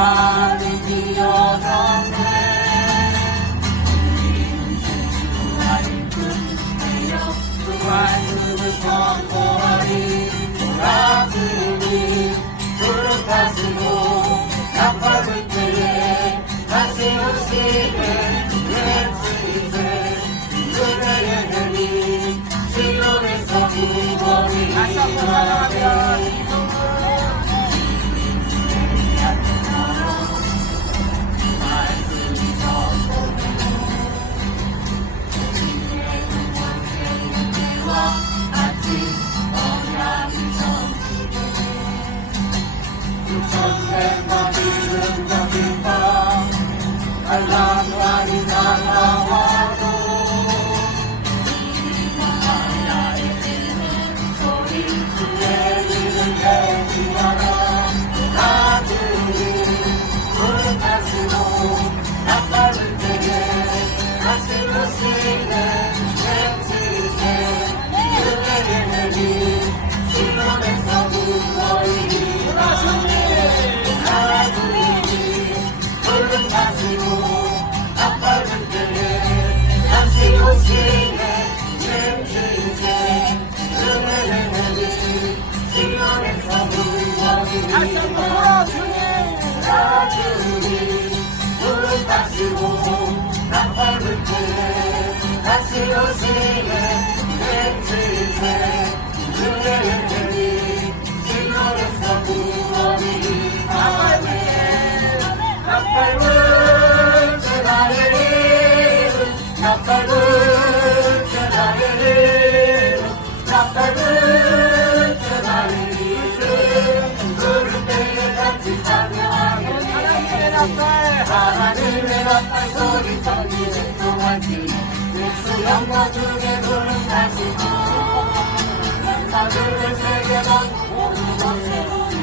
Bye. Nasıl o seni 어리던 이제 동안 그 영가 중에 부른 다시지 연사를 세계만 모두 못 세우니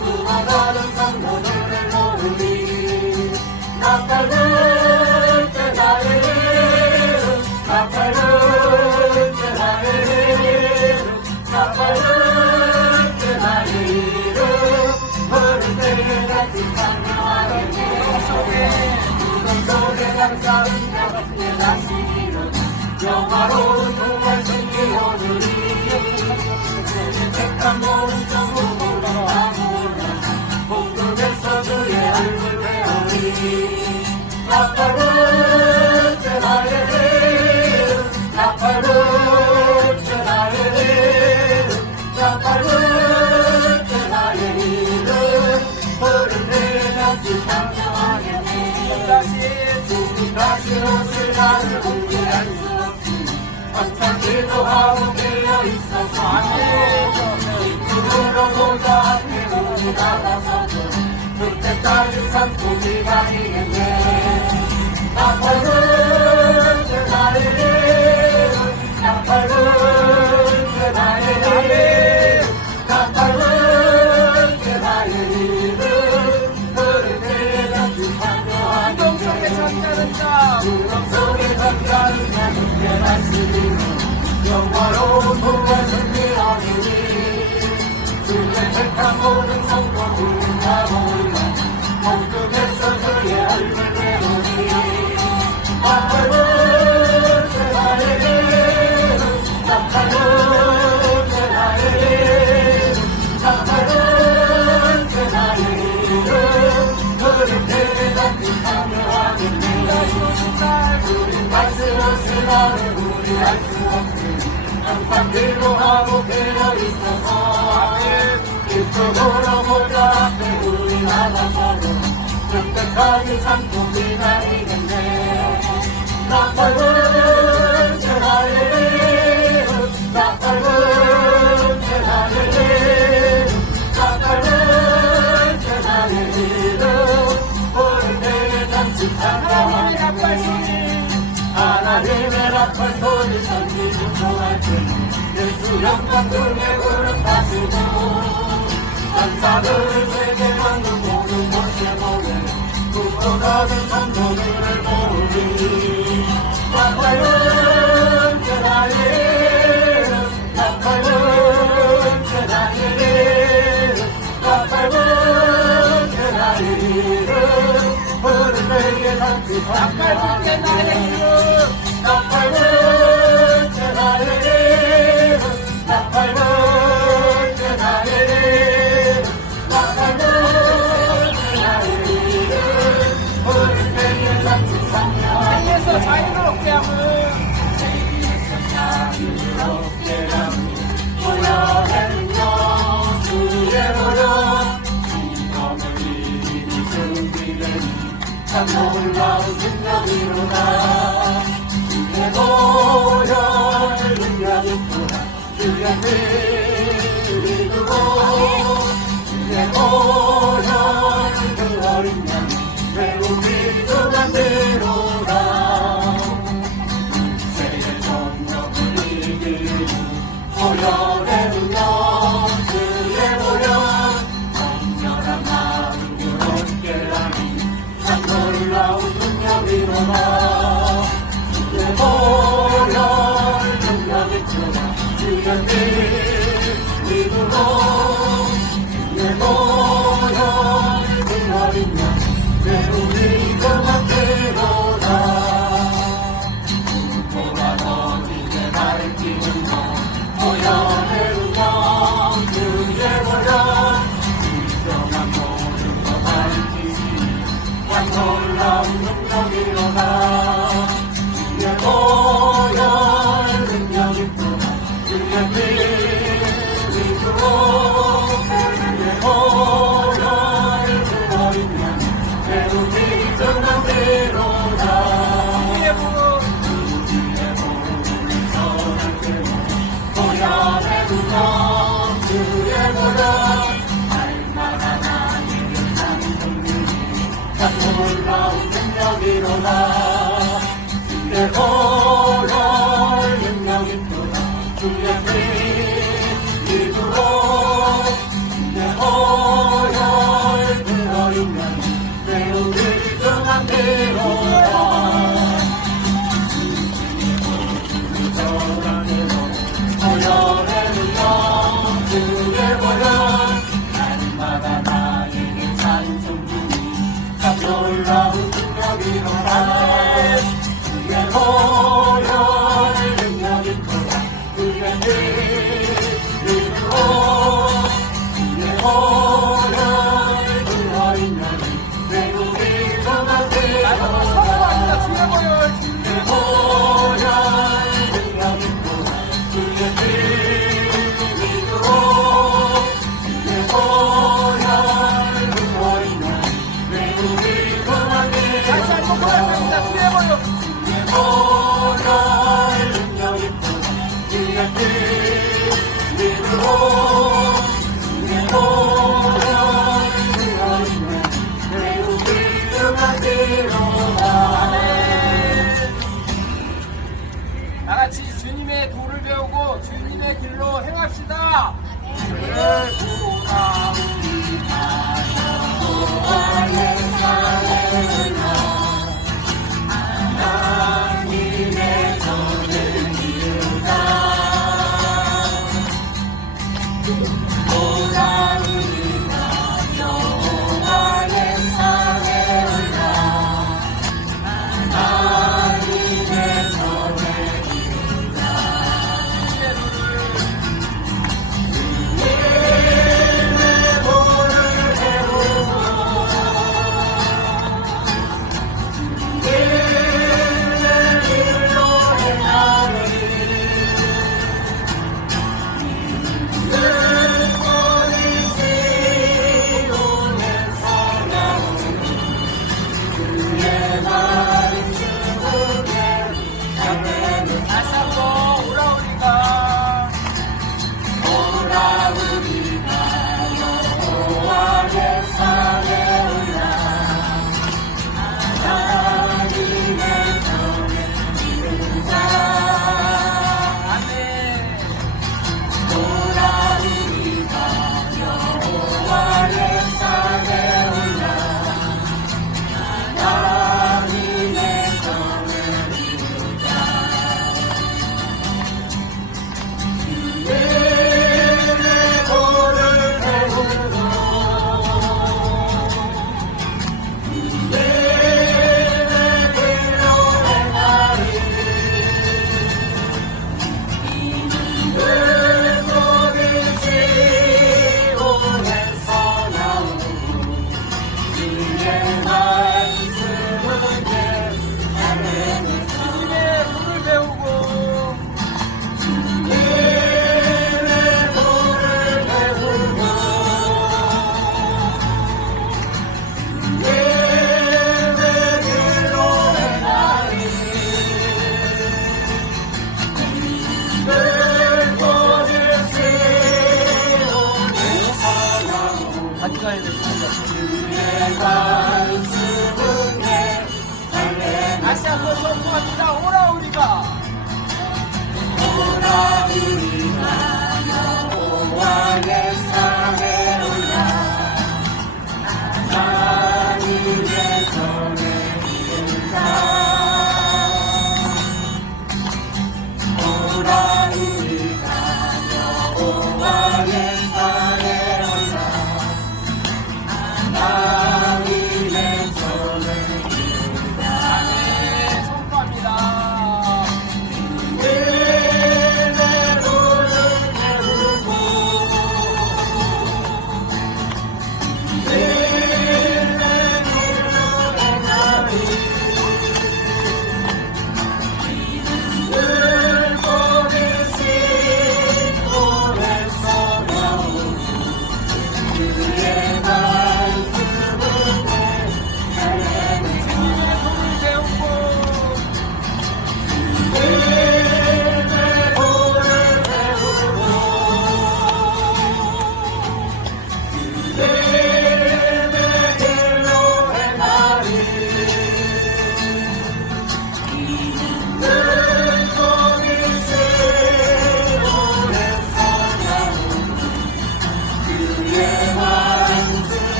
그와 다른 상관 아름다운 가족들 다스리는 영화로 마음은 들려 있어서 안돼 이쪽으로 돌도 안되고 나가서도 그때까지 산고지가 이겠네 나팔을 모든 성과 불다 모이라 목급에서 그의 얼굴 배우니 나팔은 제 나에게 나팔은 제 나에게 나팔은 제 나에게 그를 내게 닿듯하며 하겠네 말씀 없이 나를 우리 알수 없으니 항상 들고 하고 되어 있어서 뒤쪽 돌아보자 앞에 우리 나가서는 끝까지 삼고 기다리겠네. 나팔은 제 하늘 나팔은 제 하늘 나팔은 제 하늘 오늘 내일 당신 사랑하는 나팔 소리 하나님의 나팔 소리 전기 중성할 때 예수 영광 돌려오는 다시고. 천사들 세계만 모든 곳에 보내 구원하는 성도들을 보니 나팔은 그날이는 나팔은 그날이는 나팔은 그날이는 오늘 내게 산뜻한 나팔은 그날이는 Oh. 한 놀라운 능력이로다 내 다같이 주님의 도를 배우고 주님의 길로 행합시다. 네. 네, 주를 구하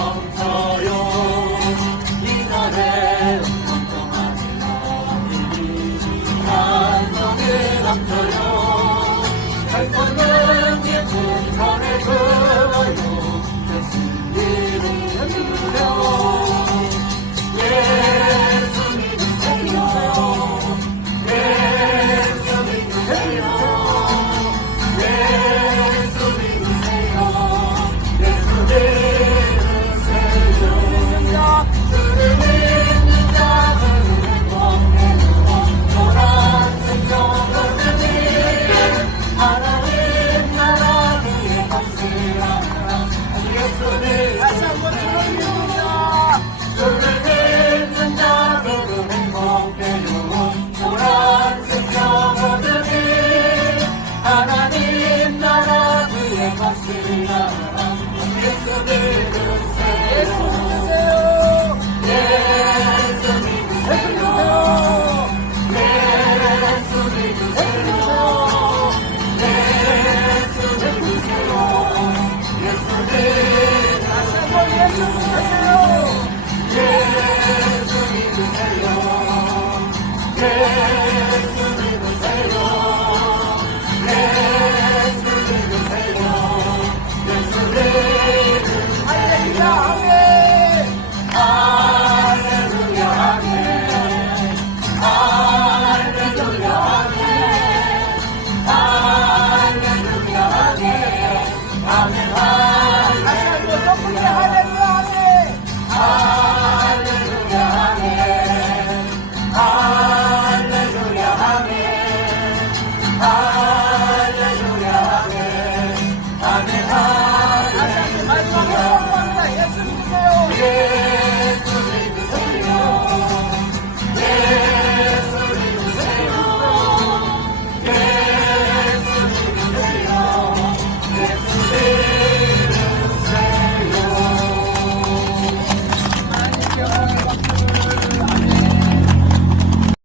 행복이